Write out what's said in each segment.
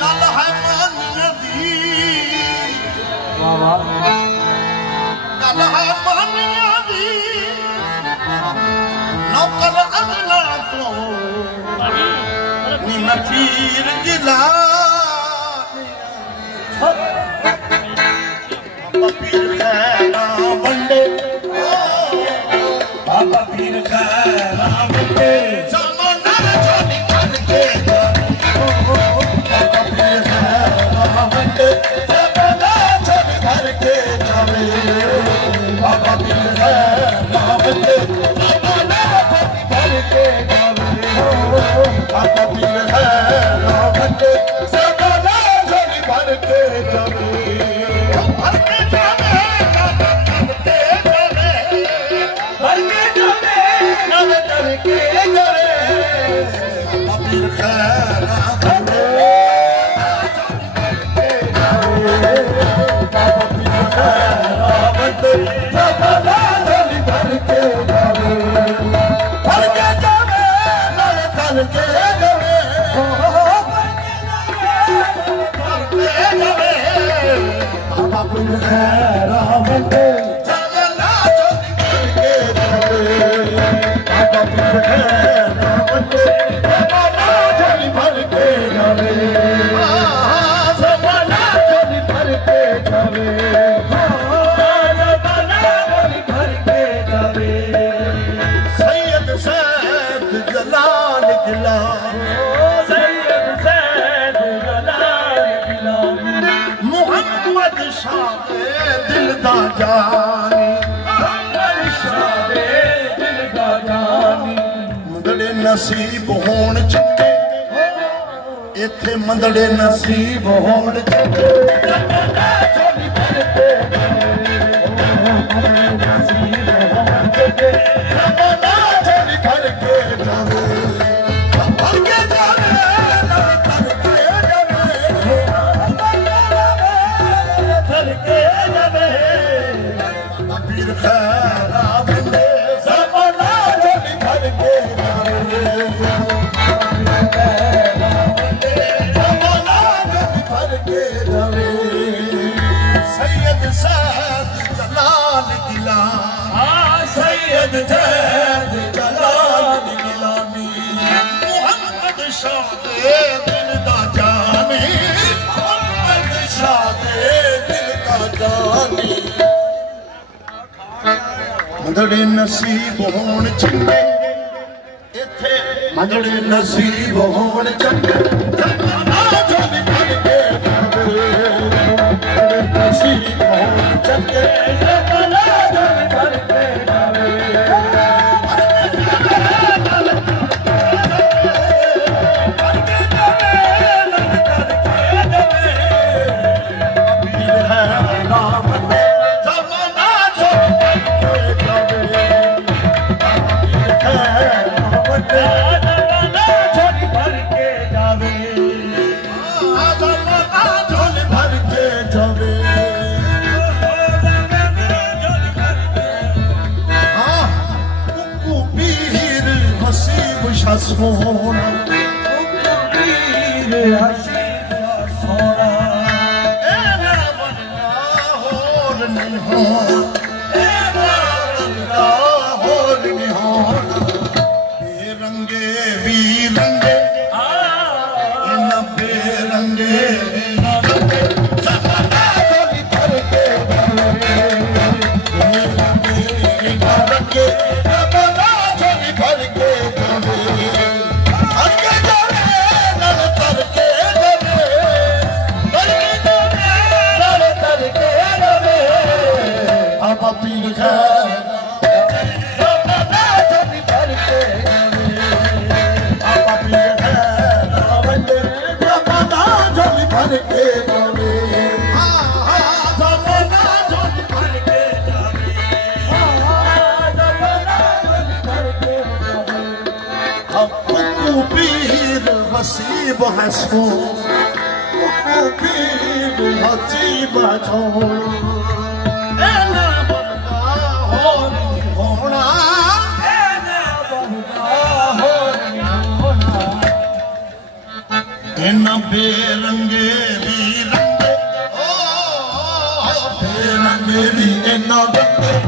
गल है मानिया दी गल है मानिया दी नौकर अगला तो नी मैं पीर गिला पीर खैरा वंडे बाबा पीर खैरा वंडे जमाना छोड़ी करके बाबा पीर खैरा वंडे जमाना छोड़ी करके जावे बाबा पीर खैरा वंडे जमाना छोड़ी करके जावे बाबा पीर खैरा वंडे जमाना छोड़ी करके जावे नसीब होण चंगे इत्थे मंदड़े नसीब होण चंगे मंदड़े नसीब होण चंगे इत्थे मंदड़े नसीब होण चंगे नसीब होण चंगे सोना सोना होर नहीं रंगे भी रंगे बेरंगे नसीब है सो पीर नसीब छोड़ इन्ना बेरंगे दी रंगे बेरंगे दी इन्ना रंगे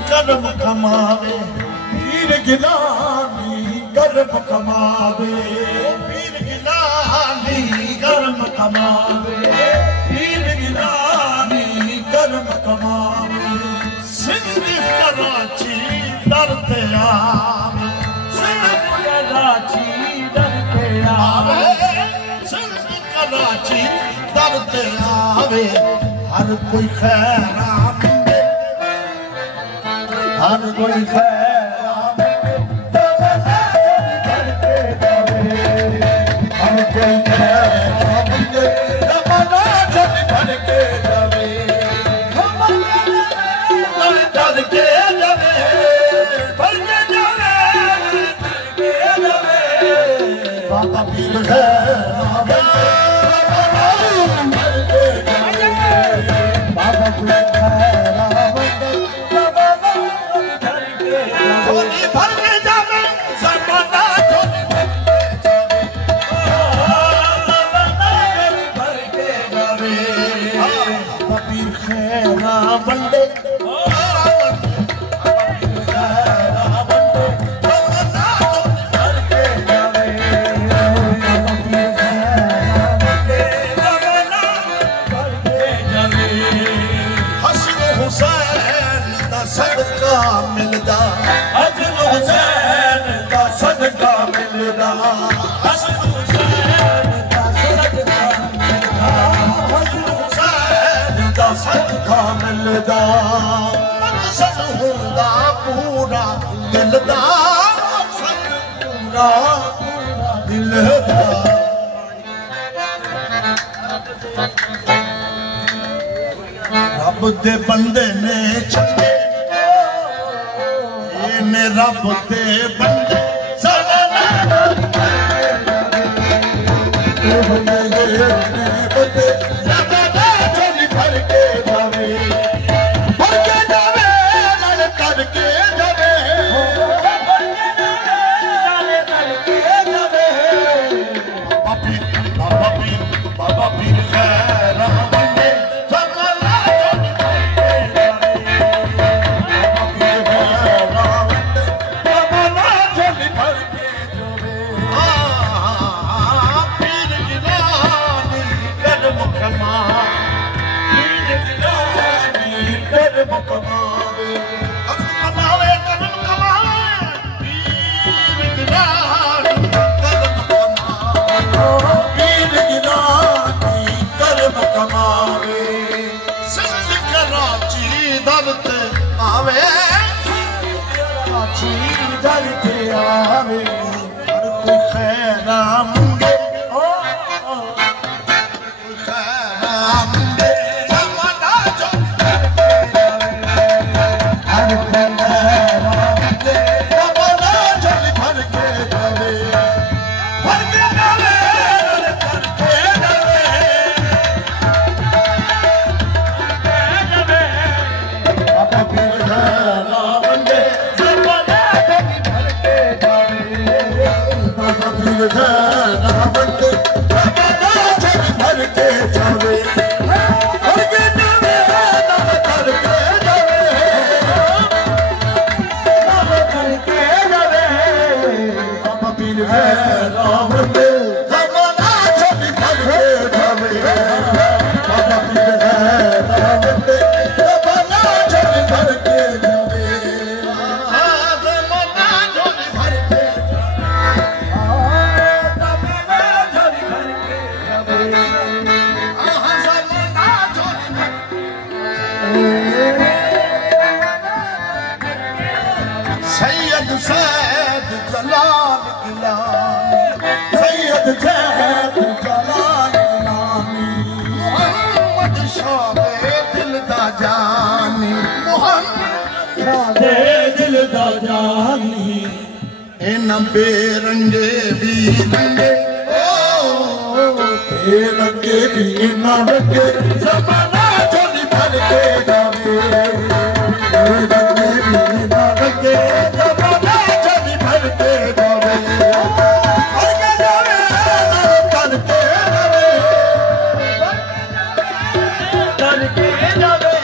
कमावे पीर गिलानी कर्म कमावे पीर गिलानी कर्म कमावे पीर गिलानी कर्म कमावे सिंध कराची दर ते आवे सिंध कराची दर ते आवे सिंध कराची दर ते आवे हर कोई खैरा हर कोई खैरा हर कोई खैरा तमन्ना जब भर के जावे डर के जावे भर के जावे बाबा पीर खैरा बाबा पीर खैरा भर के जावे ज़माना भर के जावे पीर खैरा बंदे सदका मिलदा हसन हुसैन दा सदका मिलदा हसन हुसैन दा सदका मिलदा हसन हुसैन दा सदका मिलदा मकसद हुंदा पूरा दिल दा मकसद पूरा दिल दा रब दे बंदे ने छड़े रब दे बंदे चोली भर के जावे भर के जावे नाल करके जावे करके जावे बाबा पीर खैरा बंदे सैद जलाल गिलानी सैयद सैद जलाल गिलानी मोहम्मद शाहे दिल दा जानी मोहम्मद शाहे दिल दा जानी इन बेरंगे भी रंगे बेरंगे भी ना रंगे ज़माना चोली भर के जावे बेरंगे भी ना रंगे ज़माना चोली भर के जावे भर के जावे भर के जावे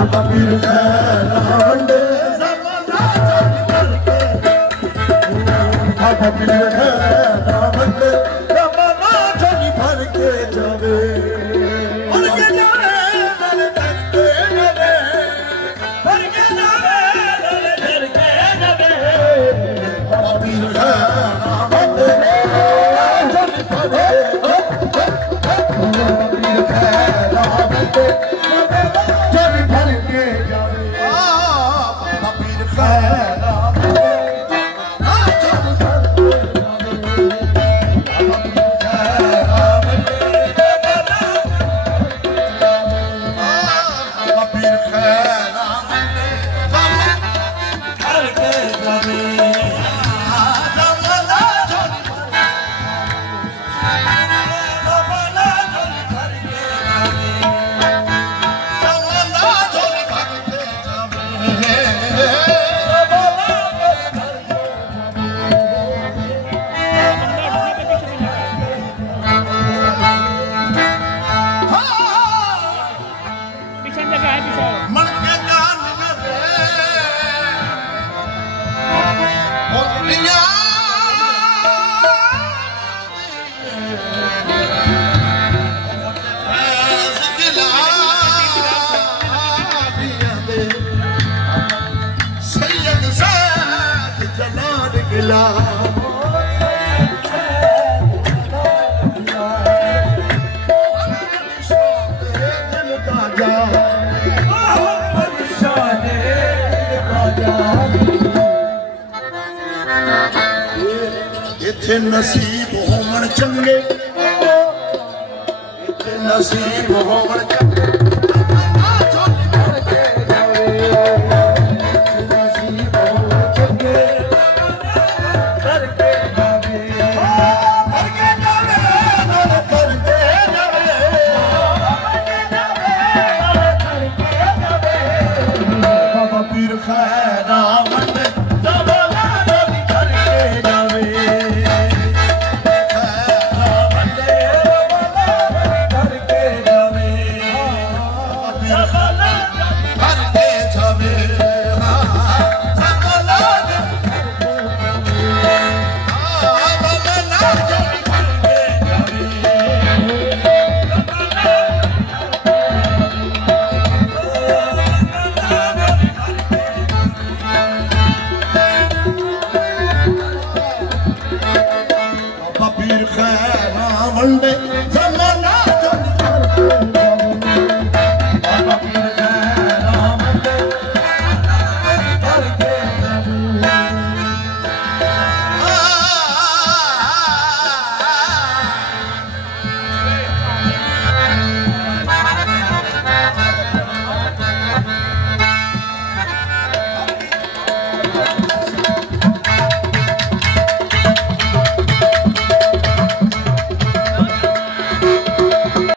आका पीर खैरा वंडे ज़माना चोली भर के आका पीर खैरा वंडे ज़माना चोली भर के जावे भर के जावे भर के जावे भर के जावे आका पीर खैरा वंडे चोली भर के पीर खैरा वंडे चोली भर के जावे आका पीर खैरा वंडे चोली भर के इत्थे नसीब होवन चंगे इत्थे नसीब होवन चंगे चोली भर के जावे इत्थे नसीब होवन चंगे भर के जावे भर के जावे भर के जावे भर के जावे बाबा पीर खैर